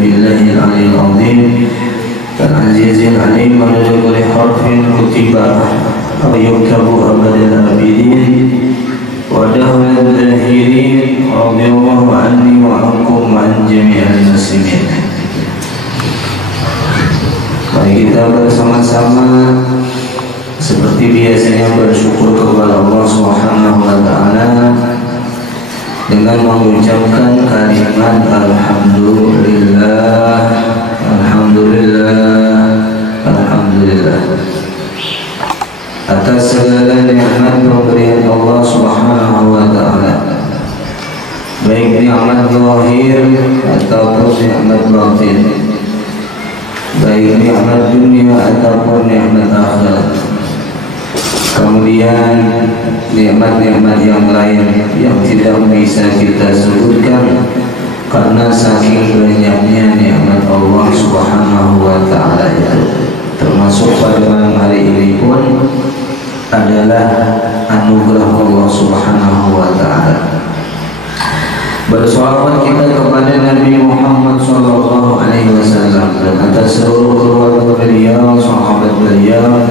بالله العلي العظيم العزيز العليم عدد كل حرف كتب أو يكتب أبد الآبدين ودهر الداهرين رضي الله عني وعنكم وعن جميع المسلمين. Mari kita bersama-sama seperti biasanya bersyukur kepada Allah Subhanahu wa taala dengan mengucapkan kalimat alhamdulillah, alhamdulillah, alhamdulillah atas segala nikmat pemberian Allah Subhanahu wa taala, baik nikmat zahir ataupun nikmat batin, baik nikmat dunia ataupun nikmat akhirat. Kemudian nikmat-nikmat yang lain yang tidak bisa kita sebutkan karena saking banyaknya nikmat Allah Subhanahu wa taala itu. Termasuk pada malam hari ini pun adalah anugerah Allah Subhanahu wa taala. Bersolawat kita kepada Nabi Muhammad sallallahu alaihi wasallam dan atas seluruh keluarga beliau, sahabat beliau,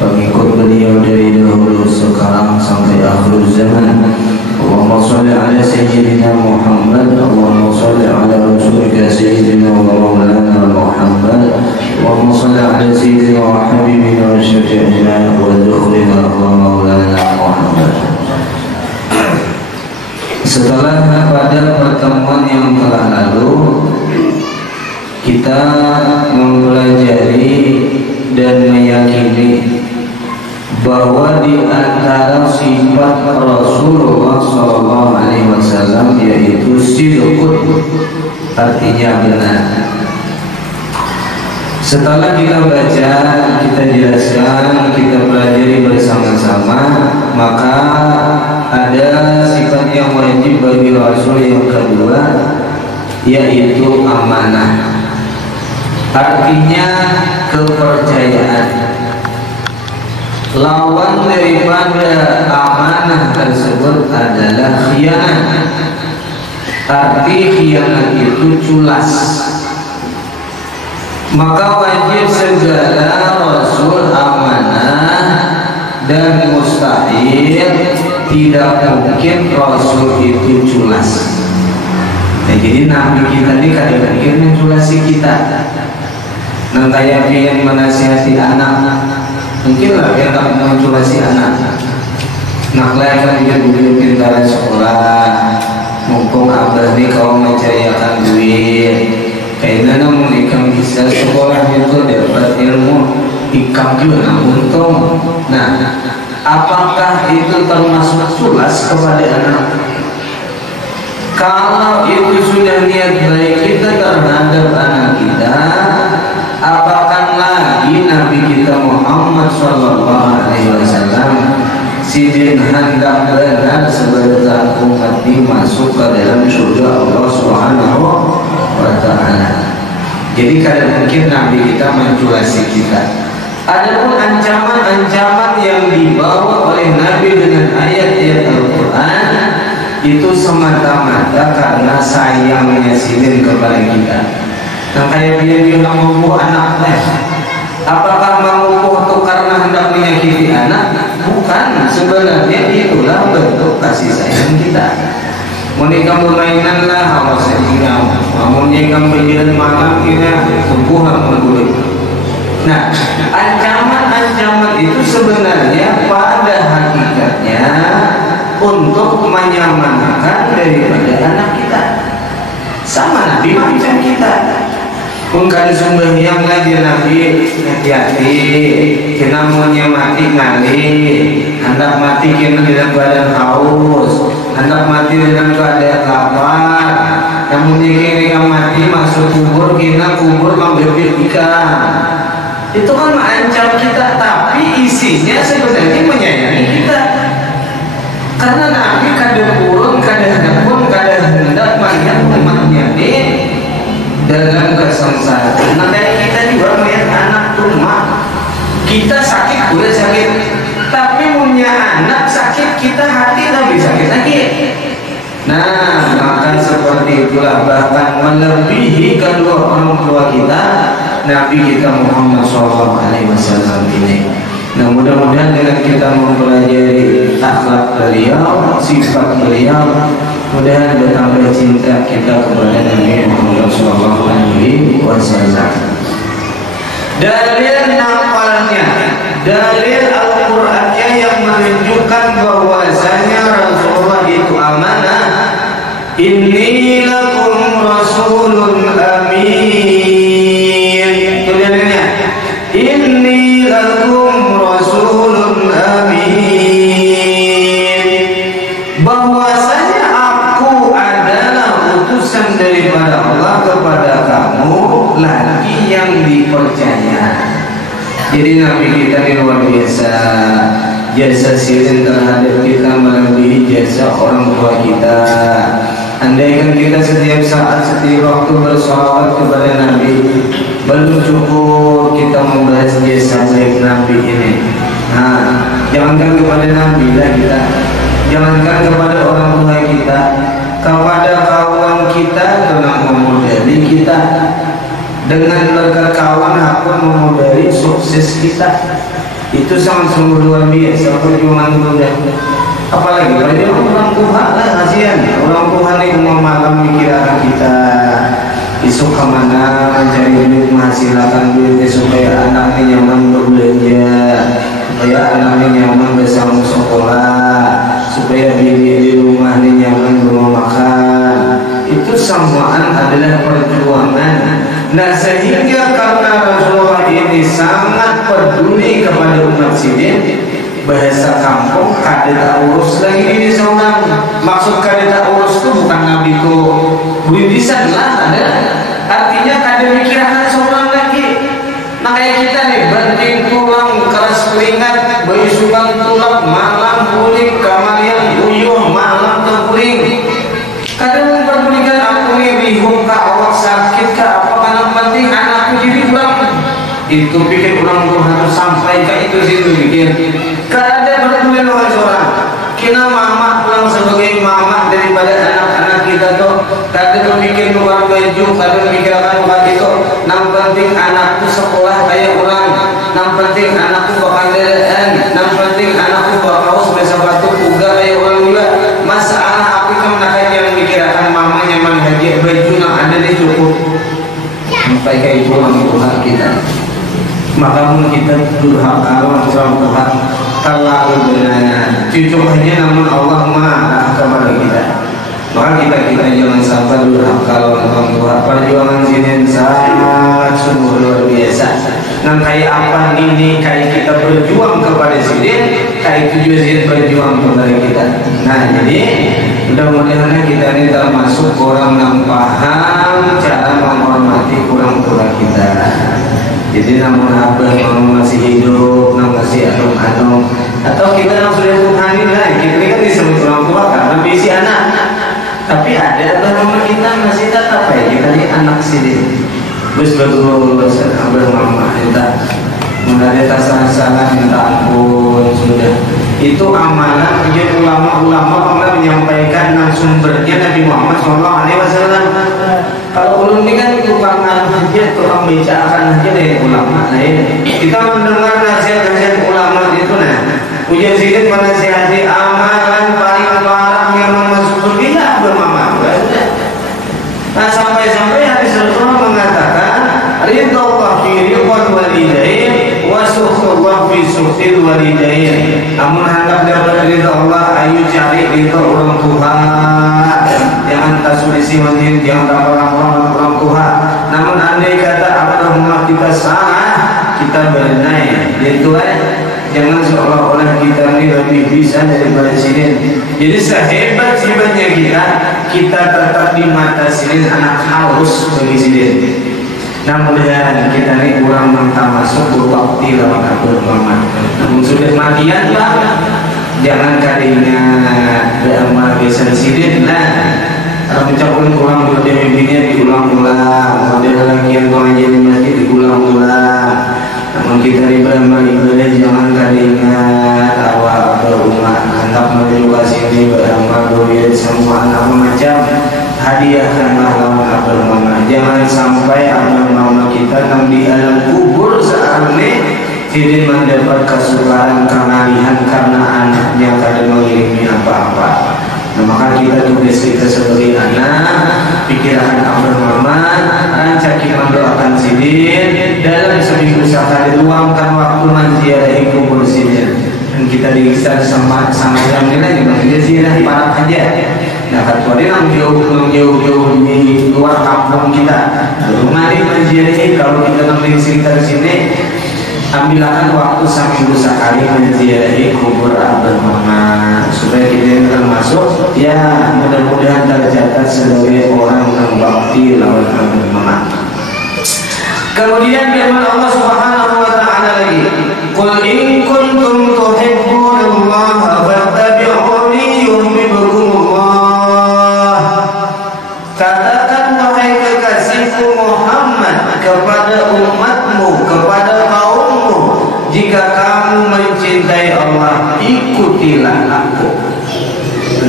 pengikut beliau dari dahulu sekarang sampai akhir zaman. Allahumma shalli ala sayyidina Muhammad, Allahumma shalli ala rasulika sayyidina wa maulana Muhammad, Allahumma shalli ala sayyidina wa habibina wa syafi'ina wa dhukhrina wa maulana Muhammad. Setelah pada pertemuan yang telah lalu kita mempelajari dan meyakini bahwa di antara sifat Rasulullah SAW yaitu sidqun, artinya benar. Setelah kita baca, kita jelaskan, kita pelajari bersama-sama, maka ada sifat yang wajib bagi Rasul yang kedua, yaitu amanah. Artinya kepercayaan. Lawan daripada amanah tersebut adalah khianat. Arti khianat itu culas. Maka wajib segala Rasul amanah dan mustahil tidak mungkin Rasul itu culas. Nah, jadi Nabi kita ini kadang-kadang menculasi kita. Nah, kayak yang menasihati anak, mungkin lah dia tak menculasi anak. Nak layak dia dulu pintaran sekolah, mumpung abah ni kau mencayakan duit. Kayaknya namun ikam bisa sekolah itu dapat ilmu, ikam juga untung. Nah, apakah itu termasuk culas kepada anak? Kalau itu sudah niat baik kita terhadap anak kita, apakah lagi Nabi kita Muhammad SAW sidin hendak benar sebentar umat masuk ke dalam surga Allah Subhanahu wa ta'ala. Jadi kadang mungkin Nabi kita menculasi kita. Adapun ancaman-ancaman yang dibawa oleh Nabi dengan ayat-ayat Al-Quran itu semata-mata karena sayangnya sidin kepada kita. Nah, kayak dia bilang membunuh anaknya, apakah membunuh itu karena hendak menyakiti anak? Bukan, sebenarnya itulah bentuk kasih sayang kita. Menikah mainan lah Allah sayang, menikah berjalan malam kita sungguhan membunuh. Nah, ancaman-ancaman itu sebenarnya pada hakikatnya untuk menyelamatkan daripada anak kita. Sama Nabi macam kita. Bukan sumber yang lagi Nabi hati-hati, kita maunya mati ngali, hendak mati kena dalam keadaan haus, hendak mati dalam keadaan lapar. Namun jika mati masuk kubur, kita kubur membebek ikan. Itu kan mengancam kita, tapi isinya sebenarnya menyayangi kita. Karena Nabi kadang purun, kadang pun, kadang hendak melihat umatnya ini dalam kesengsaraan. Nah, dari kita juga melihat anak rumah, kita sakit boleh sakit, tapi punya anak sakit kita hati lebih sakit lagi. Nah, maka seperti itulah, bahkan melebihi kedua orang tua kita, Nabi kita Muhammad SAW ini. Nah, mudah-mudahan dengan kita mempelajari akhlak beliau, sifat beliau, mudah-mudahan bertambah cinta kita kepada Nabi Muhammad SAW. Dalil nafalnya, dalil Al-Qur'annya yang menunjukkan bahwasanya Rasulullah itu amanah. Inni lakum rasulun amin. Itu dalilnya. Inni lakum rasulun amin. Bahwasanya aku adalah utusan daripada Allah kepada kamu, lagi yang dipercaya. Jadi Nabi kita ini luar biasa. Jasa sirin terhadap kita melebihi jasa orang tua kita. Andaikan kita setiap saat, setiap waktu bersolawat kepada Nabi, belum cukup kita membahas jasa baik Nabi ini. Nah, jangankan kepada Nabi lah kita, jangankan kepada orang tua kita, kepada kawan kita dengan memodali kita. Dengan berkat kawan aku memodali sukses kita. Itu sangat sungguh luar biasa perjuangan muda. Apalagi banyak orang Tuhan lah, kasihan orang Tuhan yang mau malam mikirkan kita besok kemana mencari duit, menghasilkan duit supaya anaknya nyaman berbelanja, supaya anaknya nyaman bersama sekolah, supaya bibi di rumahnya nyaman rumah makan. Itu semuaan adalah perjuangan. Nah, sehingga karena Rasulullah ini sangat peduli kepada umat sidin, bahasa kampung kada tak urus lagi ini seorang. Maksud kada tak urus itu bukan Nabi ku budisan lah, ada artinya kada mikirkan seorang lagi. Nah, kayak kita nih banting tulang keras keringat, bayi subang tulak malam puling, kamar yang uyuh malam terpuling. Kadang memperdulikan aku nih bihung kah, awak sakit kah, apa karena penting anakku jadi ulang. Itu pikir ulang tuh harus sampai ke itu situ pikir. Kada ada peduli dengan seorang. Kena mama pulang sebagai mama daripada anak-anak kita tuh. Kada memikir luar baju, kada memikirkan bukan itu. Yang penting anakku sekolah kayak orang. Yang penting anakku bakal kendaraan. Yang penting anakku bakal sepatu puga kayak orang juga. Masalah aku kan nak yang mikirkan mama nyaman haji baju yang ada di cukup. Sampai kayak itu orang Tuhan kita. Maka pun kita durhaka orang Tuhan terlalu benar. Cucuk hanya namun Allah marah kepada kita. Maka kita jangan sampai durhaka orang Tuhan. Perjuangan sini sangat sungguh luar biasa. Dan kayak apa ini, kayak kita berjuang kepada sini, kayak itu juga sini berjuang kepada kita. Nah, jadi mudah-mudahan kita ini termasuk orang yang paham cara menghormati orang tua kita. Jadi namun abah yang masih hidup, yang masih adung-adung, atau kita yang sudah Tuhanin lah, kita ini kan disebut orang tua karena bisi anak. Tapi ada abah mama kita masih tetap ya, kita ini anak sini. Terus betul abah mama kita mengenai salah-salah minta ampun sudah. Itu amanah. Jadi ulama-ulama pernah menyampaikan sumbernya Nabi Muhammad SAW. Kalau ulun ini kan tukang aja, tukang bicarakan aja dari ulama. Nah ini kita mendengar nasihat-nasihat ulama itu. Nah, ujian sedikit menasihati amalan paling parah yang masuk surga bermama. Nah, sampai-sampai hadis Rasulullah mengatakan ridha Allah fi ridhal walidain wa sukhtullah fi sukhtil walidain. Namun hendak dapat ridha Allah, ayo cari ridha orang tua. Jangan tasudisi wajib, jangan dapat orang tua. Namun andai kata apa rumah kita salah, kita berenai. Itu jangan seolah-olah kita ini lebih bisa daripada sini. Jadi sehebat-hebatnya kita tetap di mata sini anak halus bagi sini. Namun kita ini kurang masuk berwaktu lawan aku mama. Namun sudah matian lah. Jangan kadinya beramal bisa sidin lah. Mencapai kurang model bimbingnya diulang-ulang, model lagi yang pengajian di masjid diulang-ulang. Namun kita beramal ibadah jangan kadinya awal berumah. Anak menuju sini beramal doa semua anak sampai amal-amal kita yang di alam kubur saat ini tidak mendapat kesukaran kemalihan karena anaknya kada mengirimi apa-apa. Nah, maka kita tugas kita sebagai anak, pikiran Abdul Muhammad, rancang kita mendoakan sidin dalam seminggu sekali, luangkan waktu menziarahi kubur sidin. Dan kita diiksa sama jam ini juga kita ziarah parah aja. Nah, kecuali yang jauh-jauh di luar kampung kita, rumah ini menziarahi. Kalau kita nanti sekitar sini, ambilkan waktu seminggu sekali menziarahi kubur Abdul Muhammad supaya kita termasuk ya mudah-mudahan tercatat sebagai orang yang bakti lawan Abdul Muhammad. Kemudian firman Allah Subhanahu wa taala lagi, "Qul in kuntum tuhibbunallaha fattabi'uni yuhibbukumullah." Katakan wahai kekasihku Muhammad kepada umatmu, kepada kaummu, jika kamu mencintai Allah, ikutilah aku.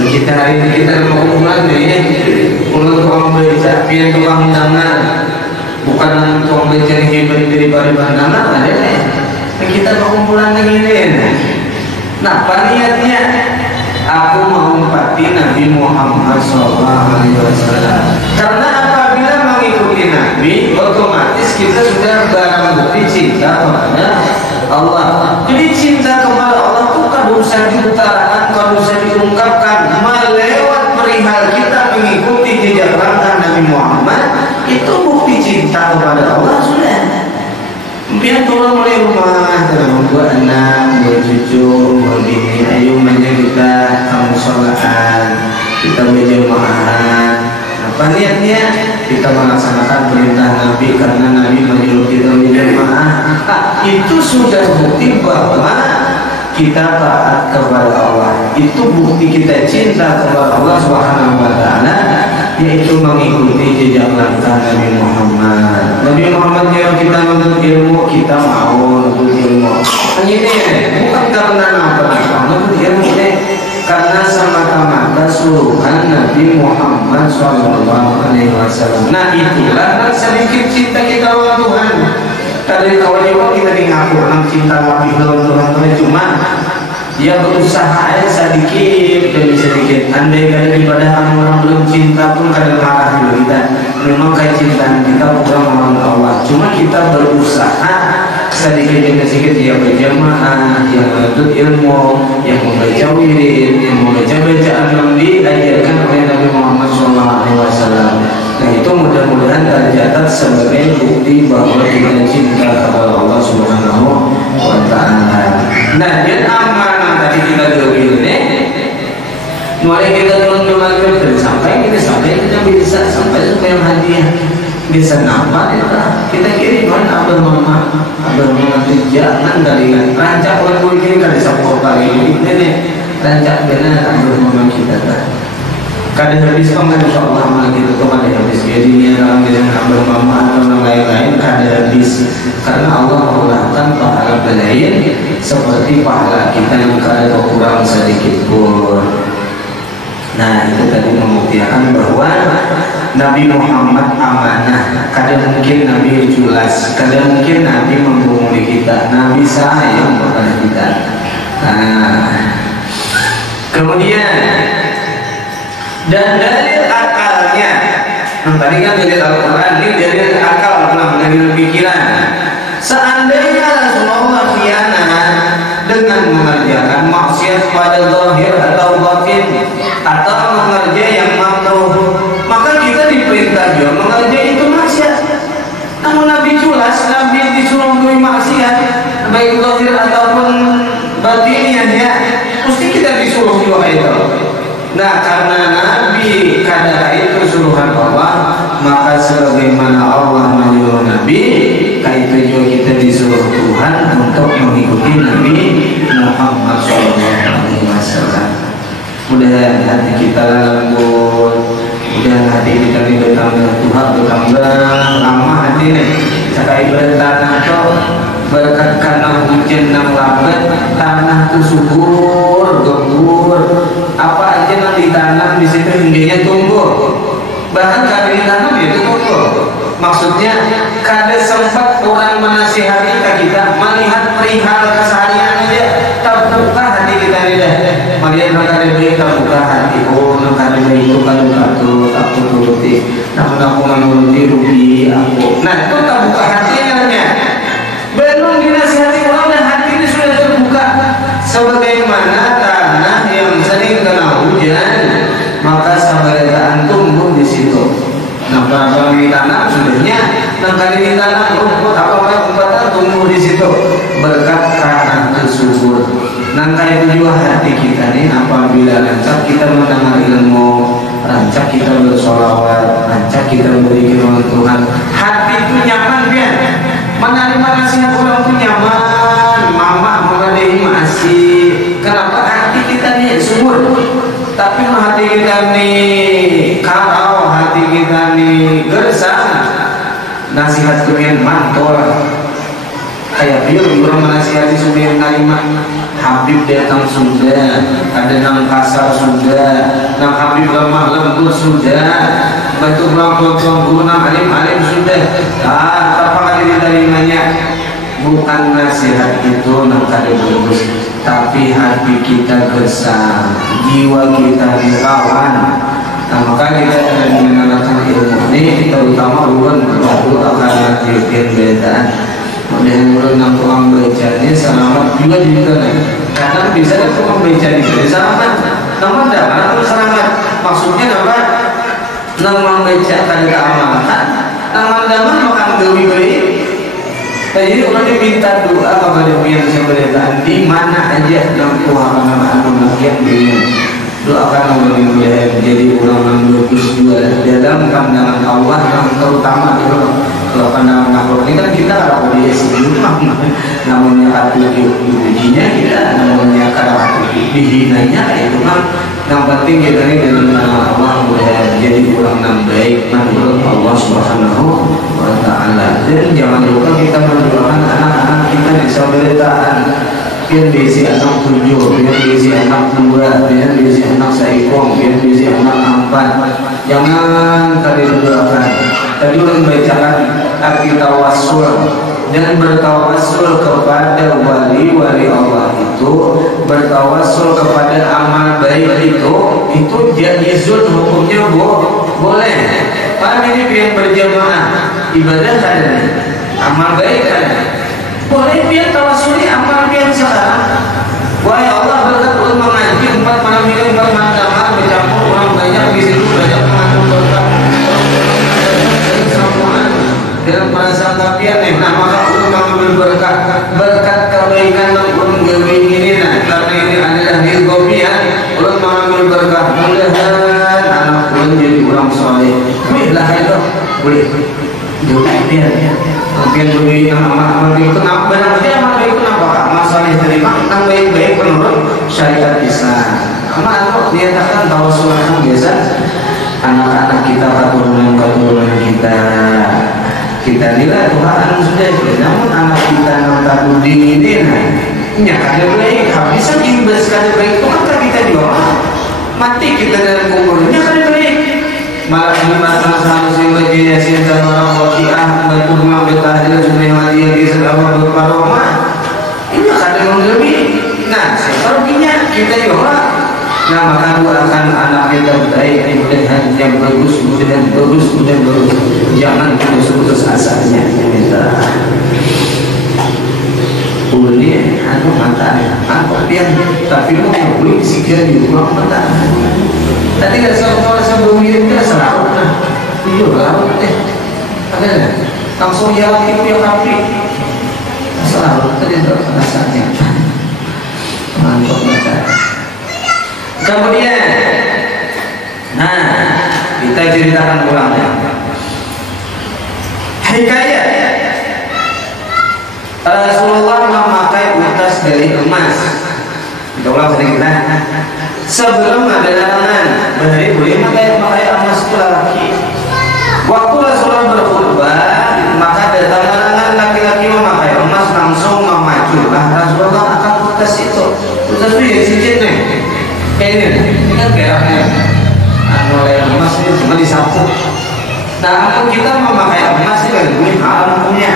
Kita hari ini kita mau kumpulan nih, mulut tukang beca, pian tukang dangan, bukan tukang beca yang hebat daripada dangan ada nih. Kita mau kumpulan lagi nih. Nah, niatnya aku mau empati Nabi Muhammad SAW. Karena apabila mengikuti Nabi, otomatis kita sudah barang bukti cinta kepada Allah. Jadi cinta kepada Allah itu kan usah diutarakan, kan usah diungkapkan. Melewat perihal kita mengikuti jejak langkah Nabi Muhammad, itu bukti cinta kepada Allah sudah. Biar turun mulai rumah, dua anak, dua cucu, dua bini, ayo manja kita kamu sholatan, kita berjamaah. Apa niatnya? Kita melaksanakan perintah Nabi karena Nabi menyuruh kita berjamaah. Itu sudah bukti bahwa kita taat kepada Allah. Itu bukti kita cinta kepada Allah Subhanahu wa taala, yaitu mengikuti jejak langkah Nabi Muhammad. Nabi Muhammad yang kita menuntut ilmu, kita mau menuntut ilmu. Ini bukan karena apa-apa, menuntut ilmu ini karena semata-mata suruhan Nabi Muhammad SAW. Nah, itulah sedikit cinta kita kepada Tuhan. Tadi kawan-kawan kita ngaku nang cinta lebih kepada Tuhan, cuma dia berusaha sedikit demi sedikit. Andai kata daripada orang belum cinta pun kadang marah dulu kita. Memang kayak cinta kita bukan orang Allah. Cuma kita berusaha sedikit demi sedikit, dia berjamaah, yang menuntut ilmu, yang membaca wirid, yang membaca bacaan yang diajarkan oleh Nabi Muhammad SAW. Nah, itu mudah-mudahan tercatat sebagai bukti bahwa kita cinta kepada Allah Subhanahu wa taala. Nah, dan amanah tadi kita jawabin ini, mulai kita turun maghrib sampai kita bisa sampai yang hadiah bisa nampak kita kirimkan Abdul Muhammad jangan dari rancak orang ini kan disapor kali ini rancak benar Abdul Muhammad kita kadang habis kan insyaallah malah kita tuh ada habis jadi ini dalam dengan Abdul Muhammad atau lain-lain kadang habis karena Allah mengulangkan pahala lain seperti pahala kita yang kada kurang sedikit pun. Nah, itu tadi membuktikan bahwa Nabi Muhammad amanah. Kadang mungkin Nabi jelas, kadang mungkin Nabi membohongi kita, Nabi sayang kepada kita. Nah, kemudian dan dalil akalnya. Tadi kan dalil Al-Quran, ini dalil akal, dalil pikiran. Seandainya Rasulullah khianat dengan mengerjakan maksiat pada zahir atau batin atau mengerjakan yang makruh, maka kita diperintah juga mengerjakan itu maksiat. Namun Nabi jelas, Nabi disuruh untuk maksiat baik zahir ataupun batinnya, ya mesti kita disuruh juga itu. Nah, karena Nabi kadang itu suruhan Allah, maka sebagaimana Allah menyuruh Nabi, itu juga kita disuruh Tuhan untuk mengikuti Nabi Muhammad SAW. Mudah hati kita lembut, mudah hati kita bertambah Tuhan, bertambah lama hati ini. Cakai bertanah tuh berkat karena hujan yang lambat, tanah itu subur, gembur. Apa aja yang ditanam di situ hingga tumbuh. Bahkan kalau ditanam itu tumbuh. Maksud maksudnya kada sempat orang menasihati kita melihat perihal keseharian aja terbuka hati kita nih dah melihat nakade baik terbuka hati oh nakade baik itu kalau aku turuti namun aku menuruti rugi aku nah itu terbuka hati namanya belum dinasihati orang dan hati ini sudah terbuka sebagaimana tanah yang sering kena hujan maka sabareta tumbuh di situ. Nah, kalau ditanam sudahnya, nah kali ditanam, apa umpatan tumbuh di situ berkat karena tersubur. Nah, kayak itu juga hati kita nih, apabila rancak kita mendengar ilmu, rancak kita bersolawat, rancak kita berzikir oleh Tuhan, hati itu nyaman kan? Menerima nasihat orang itu nyaman, mama mengadai masih. Kenapa hati kita nih subur? Tapi hati kita nih karau, hati kita nih gersang, nasihat kemudian mantul kayak biar orang menasihati sudah kalimat Habib datang sudah, ada nang kasar sudah, nang Habib lemah lembut sudah, batu belang guru nang alim sudah, apa kali diterimanya? Bukan nasihat itu nang kada bagus, tapi hati kita gersang, jiwa kita dirawan. Nah maka kita akan mengenalkan ilmu ini terutama ulun berdoa akan dirikan bedaan. Kemudian ulun nang tukang baca ini selamat juga juga nih. Karena bisa ada tukang baca di sini selamat. Namun dapat selamat maksudnya apa? Nang membaca kada keamanan, nang daman makan gawi-gawi. Jadi orang diminta doa kepada yang seberitaan di mana aja dalam Tuhan yang dunia doakan mudah-mudahan menjadi orang yang bagus juga dalam pandangan Allah yang terutama itu kalau pandangan makhluk ini kan kita kalau dia sendiri namanya hati diujinya kita namanya hati dihinanya itu kan yang penting kita ini dalam nama Allah mudah jadi orang yang baik menurut Allah Subhanahu wa Ta'ala. Dan jangan lupa kita mendoakan anak-anak kita yang seberitaan biar diisi anak 7, biar diisi anak 2, biar diisi anak 1, biar diisi anak 4. Jangan tadi berdoakan. Tadi orang bacakan arti tawassul dan bertawassul kepada wali-wali Allah itu, bertawassul kepada amal baik itu jaizun hukumnya boleh. Paham ini biar berjamaah ibadah ada, amal baik ada. Boleh biar tawasuli amal biar sekarang. Wahai Allah berkat ulun mengaji 4 malam ini 4 malam bercampur orang banyak di situ banyak mengandung berkat dalam perasaan tapian nih. Nah maka ulun mengambil berkat kebaikan yang ulun gawe ini nah karena ini adalah hizgobiah ulun mengambil berkat mudah-mudahan anak ulun jadi orang soleh. Lah itu boleh biar mungkin bagi yang amal baik itu kenapa? Berarti amal baik itu kenapa? Masalah diterima yang baik-baik menurut syariat Islam. Karena aku dinyatakan bahwa suatu biasa anak-anak kita, keturunan kita nilai Tuhan sudah. Namun anak kita yang takut dingin ini kada baik. Bisa imbas kada baik itu kan kita juga mati kita dalam kuburnya kada baik. Malah dimasak sama si wajah yasin dan orang wakiah batu rumah betahdir sungai hadiah di selama berparoma ini kadang lebih. Nah sepertinya kita juga nah maka doakan anak kita baik mudah-mudahan yang bagus mudah-mudahan bagus jangan putus asanya kita boleh anu mata apa dia tapi lu boleh sikir di rumah mata tadi nggak sebelum ngirim dia selalu nah iya lalu ada langsung ya itu yang rapi selalu tadi rasanya mantap mata. Kemudian nah kita ceritakan ulangnya hikayat Rasulullah memakai utas dari emas. Kita ulang sedikit sebelum ada larangan berhari boleh memakai emas itu laki. Waktu Rasulullah berkhutbah maka datang larangan laki-laki memakai emas langsung memacu. Nah Rasulullah akan utas itu ya sedikit nih kayak ini kan kayak mulai emas ini cuma disapu Nah, aku kita memakai emas itu kan duit haram punya.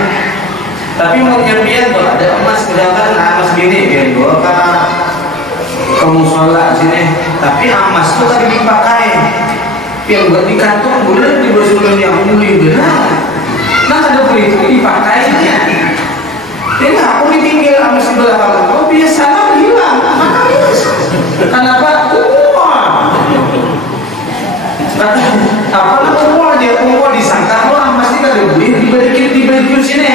Tapi mau nyampian tuh ada emas misalkan emas gini ya gua ke musola sini. Tapi emas tuh tadi dipakai. Yang buat di kantong boleh dibasuhin yang beli benar. Nah ada beli itu dipakainya. Jadi aku ditinggal emas di belakang. Oh biasa hilang. Kenapa? Apa dia disangka emas ini ada beli dibalikin sini.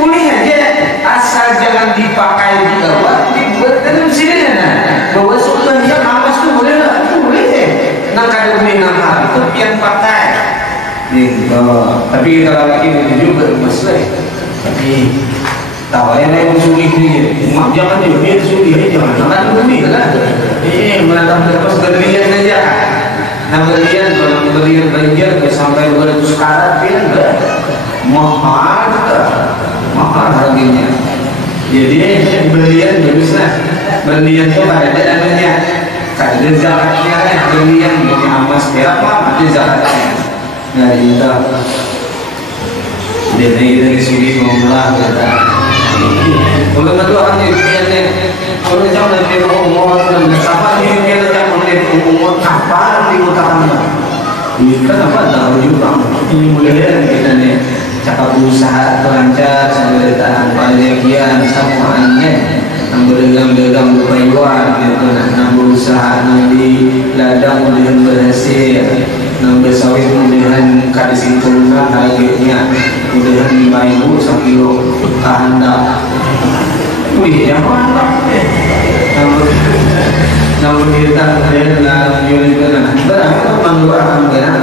Boleh aja asal jangan dipakai di bawah dibuat dalam sini bahwa sebenarnya emas itu boleh lah, boleh deh. Nah kada beli nama itu yang pakai. Tapi kita lagi ini juga emas lah. Tapi tawarnya yang sulit ni, jangan dia sulit jangan beli lah. Menantang emas berlian saja. Nah berlian kalau berlian banjir sampai 200 karat kan mahal harganya. Jadi berlian baguslah. Berlian itu ada namanya. Ada zakatnya berlian punya emas berapa ada zakatnya. Nah kita dari sini mengulang kita. Kalau betul orang ini kalau jauh dari umur dan sama ini kita jangan dari umur kapan diutarakan. Ini kenapa tahu juga ini mulai kita nih cakap usaha lancar sambil tahan bahagian semuanya dagang berpayuan gitu nah berusaha nanti ladang mudahan berhasil nambah sawit mudahan kada simpulna harganya mudahan 5.000 sekilo kahanda wih yang mantap namun kita mudahan jual benar berapa mendoakan benar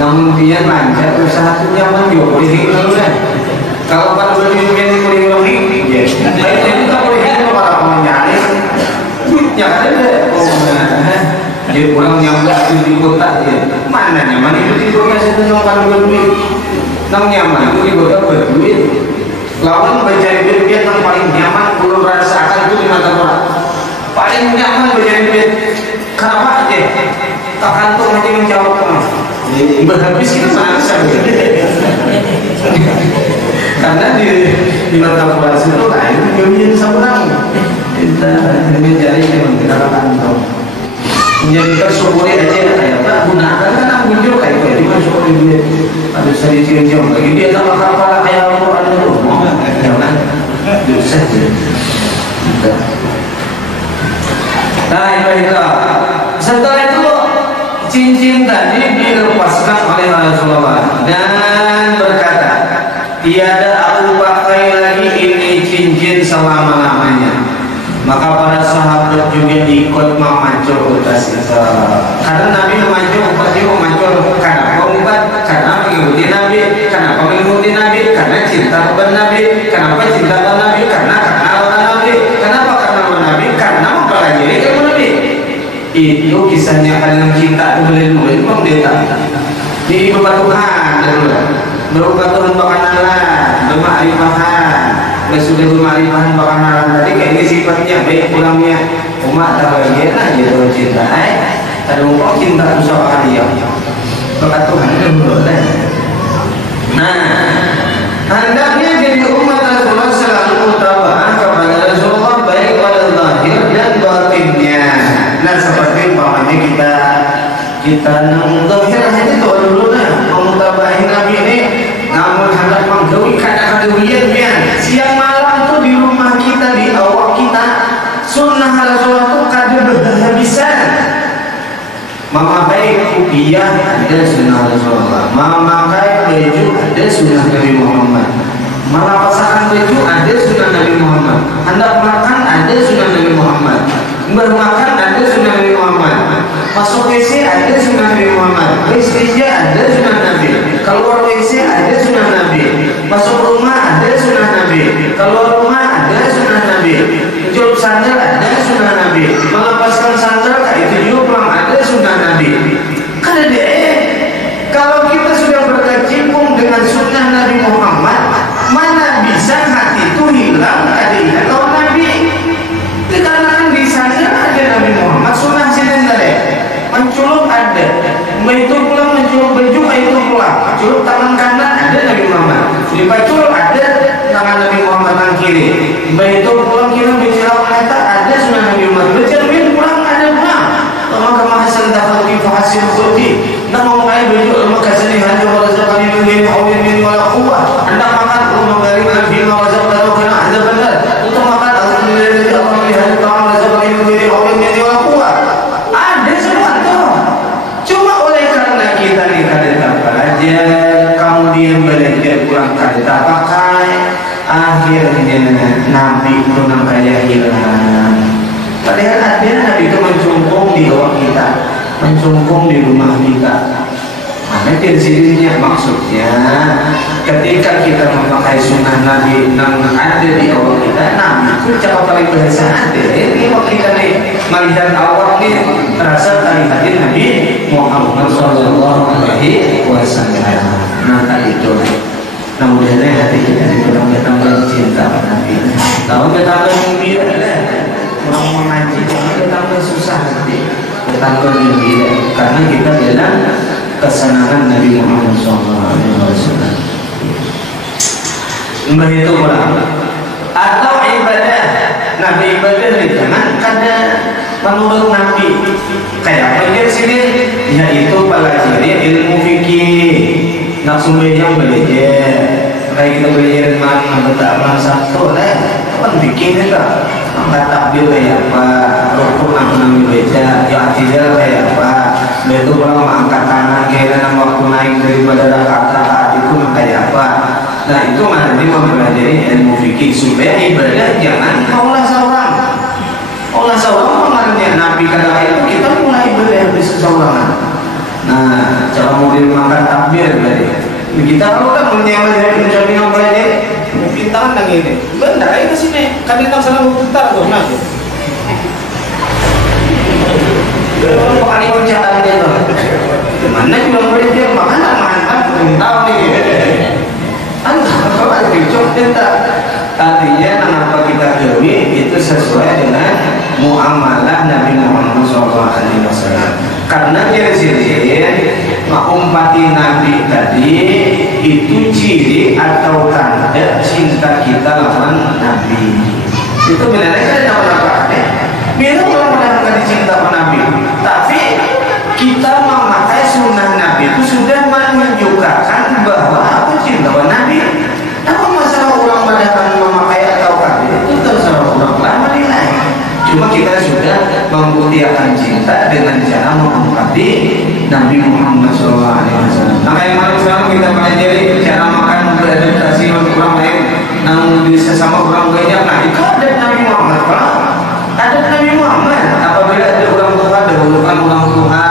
namun dia lancar usaha itu nyaman juga boleh hidup kan kalau pada beli yang boleh hidup ya baiknya kita boleh hidup para penyanyi duitnya ada jadi orang nyampe di kota ya mana nyaman itu di kota itu kalau berduit nang nyaman itu di kota berduit lawan mencari duit dia yang paling nyaman belum rasakan itu di mata orang paling nyaman mencari duit kenapa aja tak kantor nanti menjawab berhabis kita sangat karena di mata puasa itu lain kemudian seorang kita mencari yang kita kantong menjadikan syukuri aja kayak apa gunakan kan muncul kayak gitu kan syukuri dia ada sari cium lagi dia tambah kapal kayak orang ada rumah jangan dosa aja nah itu setelah itu cincin tadi dilepaskan oleh Rasulullah dan berkata tiada aku pakai lagi ini cincin selama-lamanya. Maka para sahabat juga ikut memancur utas itu karena Nabi memancur karena bukan karena mengikuti Nabi karena cinta kepada Nabi kenapa cinta kepada Nabi karena Nabi kenapa karena Nabi karena mempelajari ilmu Nabi. Itu kisahnya dalam cinta itu boleh memang dia tak di berupa Tuhan berupa Tuhan bahkan Allah bermakrifahan sudah bermakrifahan bahkan Allah tadi kayak ini sifatnya baik pulangnya umat tak bagian aja dalam cinta ada mumpung cinta usaha dia bahkan Tuhan itu boleh. Nah hendaknya jadi umat Rasulullah selalu mutaba'ah kepada Rasulullah baik pada zahir dan batinnya. Nah seperti umpamanya kita nang zahir aja tuh dulu nah memutabahin Nabi ini namun hendak menggawi kata-kata siang malam tuh di rumah kita di awak kita sunnah Rasulullah tuh kada berhabisan memakai kupiah ada sunnah Rasulullah memakai baju ada sunnah Nabi Muhammad melapasakan baju ada sunnah Nabi Muhammad hendak makan ada sunnah Nabi Muhammad bermakan ada sunnah Nabi Muhammad masuk WC ada sunnah Nabi Muhammad istijah ada sunnah Nabi keluar WC ada sunnah Nabi masuk rumah ada sunnah Nabi keluar rumah ada sunnah Nabi mencukup sandal ada sunnah Nabi melepaskan sandal itu juga ada sunnah Nabi kan ada kalau kita sudah berkecimpung dengan sunnah Nabi Muhammad mana bisa hati itu hilang ada ingat lawan Nabi dikarenakan di sana ada Nabi Muhammad sunnah sini menculuk ada itu pulang menculuk baju itu pulang menculuk tak barik fima razaqtana wa qina adzabannar. Untuk makan alhamdulillah Allah bihadza ta'am razaqani min ghairi hawlin minni wala quwwah. Ada semua tuh. Cuma oleh karena kita nih kada belajar, kemudian belajar kurang kada pakai, akhirnya Nabi itu namanya hilang. Padahal ada Nabi itu mencungkung di bawah kita, mencungkung di rumah kita. Maka dari sininya maksudnya ketika kita memakai sunnah Nabi yang ada di awal kita, Nabi itu cakap paling bahasa ada. Ini waktu kita nih melihat awal nih terasa tadi hadir Nabi Muhammad Sallallahu Alaihi Wasallam. Maka itu, nah mudah-mudahan hati kita ditambah cinta pada Nabi. Tahu betapa gembira orang mengaji, betapa susah hati, betapa gembira karena kita bilang kesenangan Nabi Muhammad SAW. Begitu pula atau ibadah Nabi ibadah jangan kada menurut Nabi kayak apa di sini, yaitu pelajari ilmu fikih, langsung belajar kayak kita belajar mana betapa satu kan bikin itu angkat takbir kayak apa, rukun apa namanya baca, ya atidal kayak apa, itu kalau angkat tangan kayak waktu naik daripada rakaat itu kayak apa. Nah itu nanti mempelajari ilmu fikih supaya ibadah jangan olah seorang mengenai Nabi kata itu kita mulai ibadah di seseorang. Nah cara model makan takbir tadi kita kalau kan menyewa dari pencamingan belajar kita kan ini benar aja sini kan kita salah berputar tuh nanti pakai kerjaan dia tuh mana juga belajar makanya mantap tahu nih kalau ada cocok kita artinya kenapa kita gawe itu sesuai dengan muamalah Nabi Muhammad SAW. Karena dari sini mengumpati Nabi tadi itu ciri atau tanda cinta kita lawan Nabi. Itu benar-benar tidak apa-apa. Bila orang benar-benar cinta pada Nabi, tapi kita memakai sunnah Nabi itu sudah menunjukkan bahwa aku cinta pada Nabi. Apa masalah orang benar-benar memakai atau kafir itu terserah orang lama nilai. Cuma kita sudah membuktikan cinta dengan cara menghormati Nabi Muhammad SAW. Maka yang paling sekarang kita pelajari cara makan beradaptasi untuk orang lain, namun di sesama orang banyak. Nah itu ada Nabi Muhammad, Pak. Ada Nabi Muhammad. Apabila ada orang tua dahulukan orang tua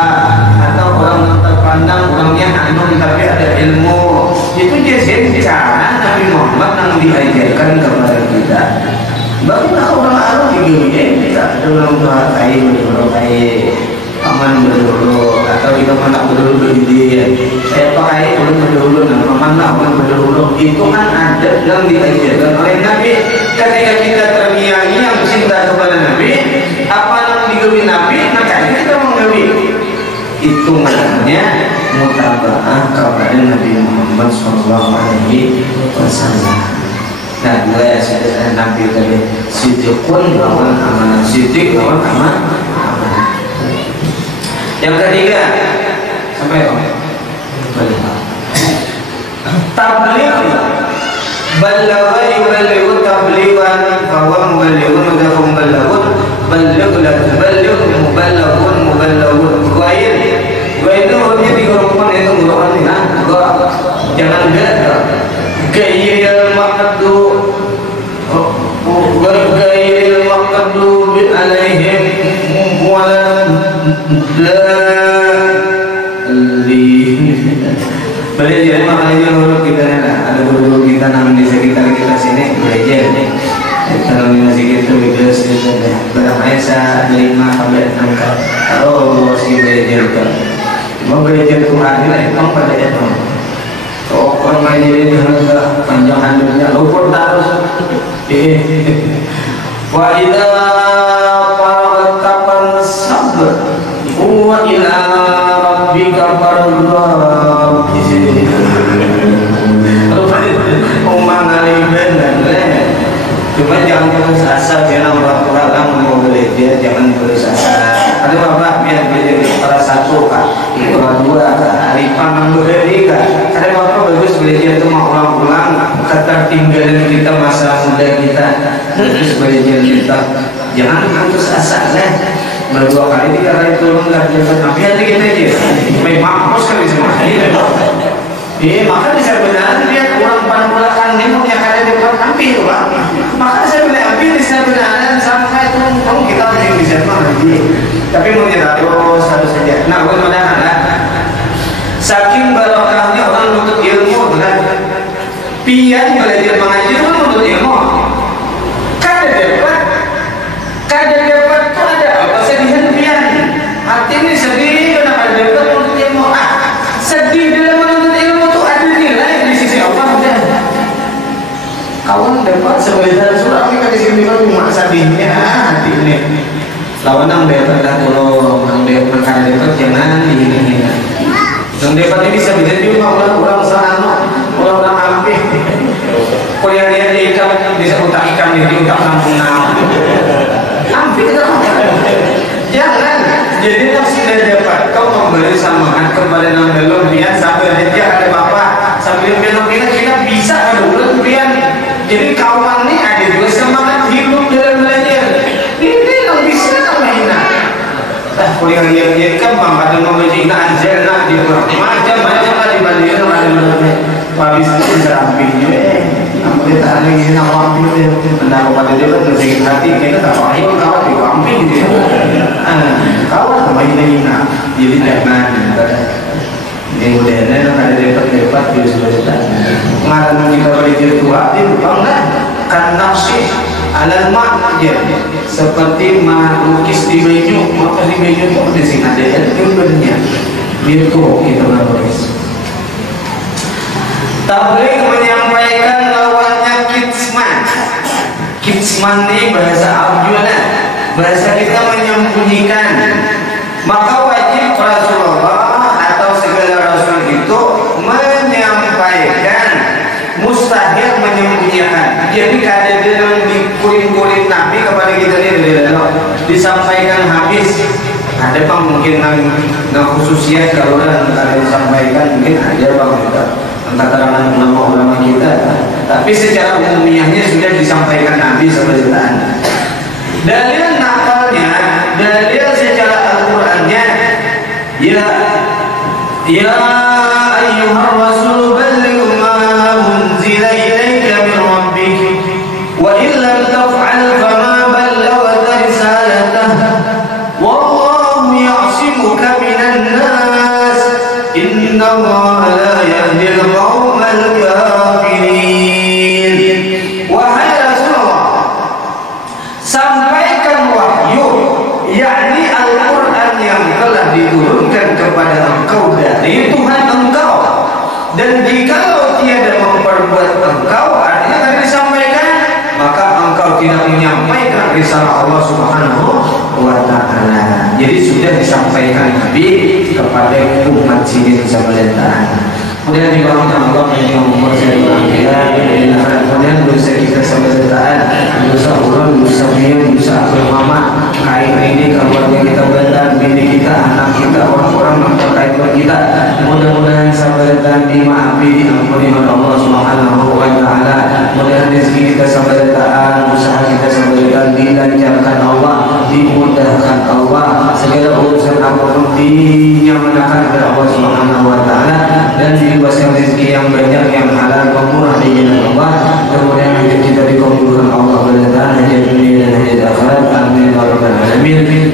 atau orang yang terpandang orangnya anum tapi ada ilmu, itu jadi cara Nabi Muhammad yang diajarkan kepada kita. Barulah orang Arab digini kita dalam bahasa aman berdulu atau kita mana berdulu begini. Saya pakai berdulu nama mana aman berdulu itu kan ada yang diajarkan oleh Nabi. Ketika kita terngiang-ngiang cinta kepada Nabi, apa yang digawi Nabi, maka kita menggawi. Itu maknanya mutabaah kepada Nabi Muhammad SAW. Nah, dua ya saya Nabi tadi sidqun lawan amanah, sidq lawan amanah. Yang ketiga sampai tabligh balagha yuballighu tablighan fa huwa muballighun wa huwa muballaghun balligh la tuballigh muballaghun muballaghun ghair itu hanya digolongkan itu golongan ya jangan beda gairil maqdud gairil maqdud alaihim belajar makanya dulu kita ada guru kita namun di sekitar kita sini belajar nih kalau masih gitu belajar berapa esa 5 sampai 6 kalau si belajar itu mau belajar Quran lah itu pada itu oh orang belajar itu harus panjang handuknya lupa terus wa idza faragtapan sabr wa ila rabbika farghab di sini omong ngaliben cuma jangan putus asa jangan orang mau belajar jangan putus asa ada bapak biar belajar para satu kak para dua kak hari panang berdiri kak ada bapak bagus belajar itu mau ulang-ulang kata ketinggalan kita masa muda kita, terus belajar kita. Jangan putus asa lah. Berdua kali 3 kali turun nggak dapat tapi hati kita aja. Main mampus kali semua. Iya, maka saya benar dia kurang pan-panakan dia punya kali dapat hampir pak. Maka saya bilang hampir saya benar sampai turun kita masih bisa lagi. Tapi mungkin harus saja. Nah, mudah-mudahan saking barokahnya orang menuntut ilmu kan. Pian belajar mengaji itu menuntut ilmu. Kada dapat tuh ada apa sedihan pian. Hati ini sedih kenapa dapat menuntut ilmu. Sedih dalam menuntut ilmu tuh ada nilai di sisi Allah udah. Kawan dapat sebagian surah kita di sini kan cuma sedihnya hati ini. Lawan nang dapat kalau nang dapat jangan dihina-hina. Nang dapat ini bisa jadi orang sana, orang ampih. Kuliah dia di ikan bisa utak ikan di utak kampung naon. Ampih itu. Jangan. Jadi nang sudah dapat kau memberi samakan kepada nang belum biar sambil dia ada bapak sambil belum kita bisa ada bulan biar. Jadi kawan ini ada juga semangat hidup dalam belajar. Ini nang bisa namanya. Kuliah dia kan mama dan membaca anjir nak di macam-macam lah dibandingkan sama ada habis itu serampingnya kamu dia tak ada yang nak amping dia anda kepada dia kan tersingkir hati kita tak paham kawan di amping dia kawan sama ini nak jadi jangan yang udahnya ada dapat dia sudah ngaran kita belajar tua dia lupa enggak kan nafsi alal maknya seperti melukis di baju maka di baju itu di sini ada gambarnya biar tuh kita menulis. Tabligh menyampaikan lawannya kitsman ini bahasa Arjuna, bahasa kita menyembunyikan. Maka wajib Rasulullah atau segala Rasul itu menyampaikan, mustahil menyembunyikan. Jadi kada dalam dikuring-kuring Nabi kepada kita ini disampaikan habis. Ada bang mungkin nggak khususnya kalau ada disampaikan mungkin ada bang kita katakan ulama-ulama kita. Tapi secara umumnya sudah disampaikan Nabi sebelumnya. Dalil nakalnya, dalil secara Al-Qur'annya, ya ayyuhar rasul balligh ma unzila ilaika min rabbik wa in lam taf'al fama ballaghta risalatah wallahu ya'simuka minan nas innallaha la yahdil qaumal kafirin. Wahai Rasulullah, sampaikan wahyu yakni Al-Qur'an yang telah diturunkan kepada engkau dari Tuhan engkau, dan jikalau tiada memperbuat engkau artinya tidak disampaikan, maka engkau tidak menyampaikan risalah Allah Subhanahu wa ta'ala. Jadi sudah disampaikan Nabi kepada umat sini sebelumnya. Kemudian dibangunkan Allah yang mempercayai kemudian dosa kita sebelumnya, dosa ulang, dosa biar, dosa mama, kain ini keluarga kita benar, bini kita, anak kita, orang-orang yang terkait dengan kita. Mudah-mudahan sebelumnya dimaafkan, diampuni oleh Allah Subhanahu wa ta'ala. Mudah-mudahan rezeki kita sebelumnya, usaha kita sebelumnya dilancarkan Allah, dimudahkan Allah, segala urusan apapun dinyamakan oleh Allah Subhanahu wa ta'ala, dan dibebaskan rezeki yang banyak, yang halal, murah di jalan Allah. Kemudian hajat kita dikabulkan Allah, berdatangan hajat dunia dan hajat akhirat. Amin ya rabbal alamin.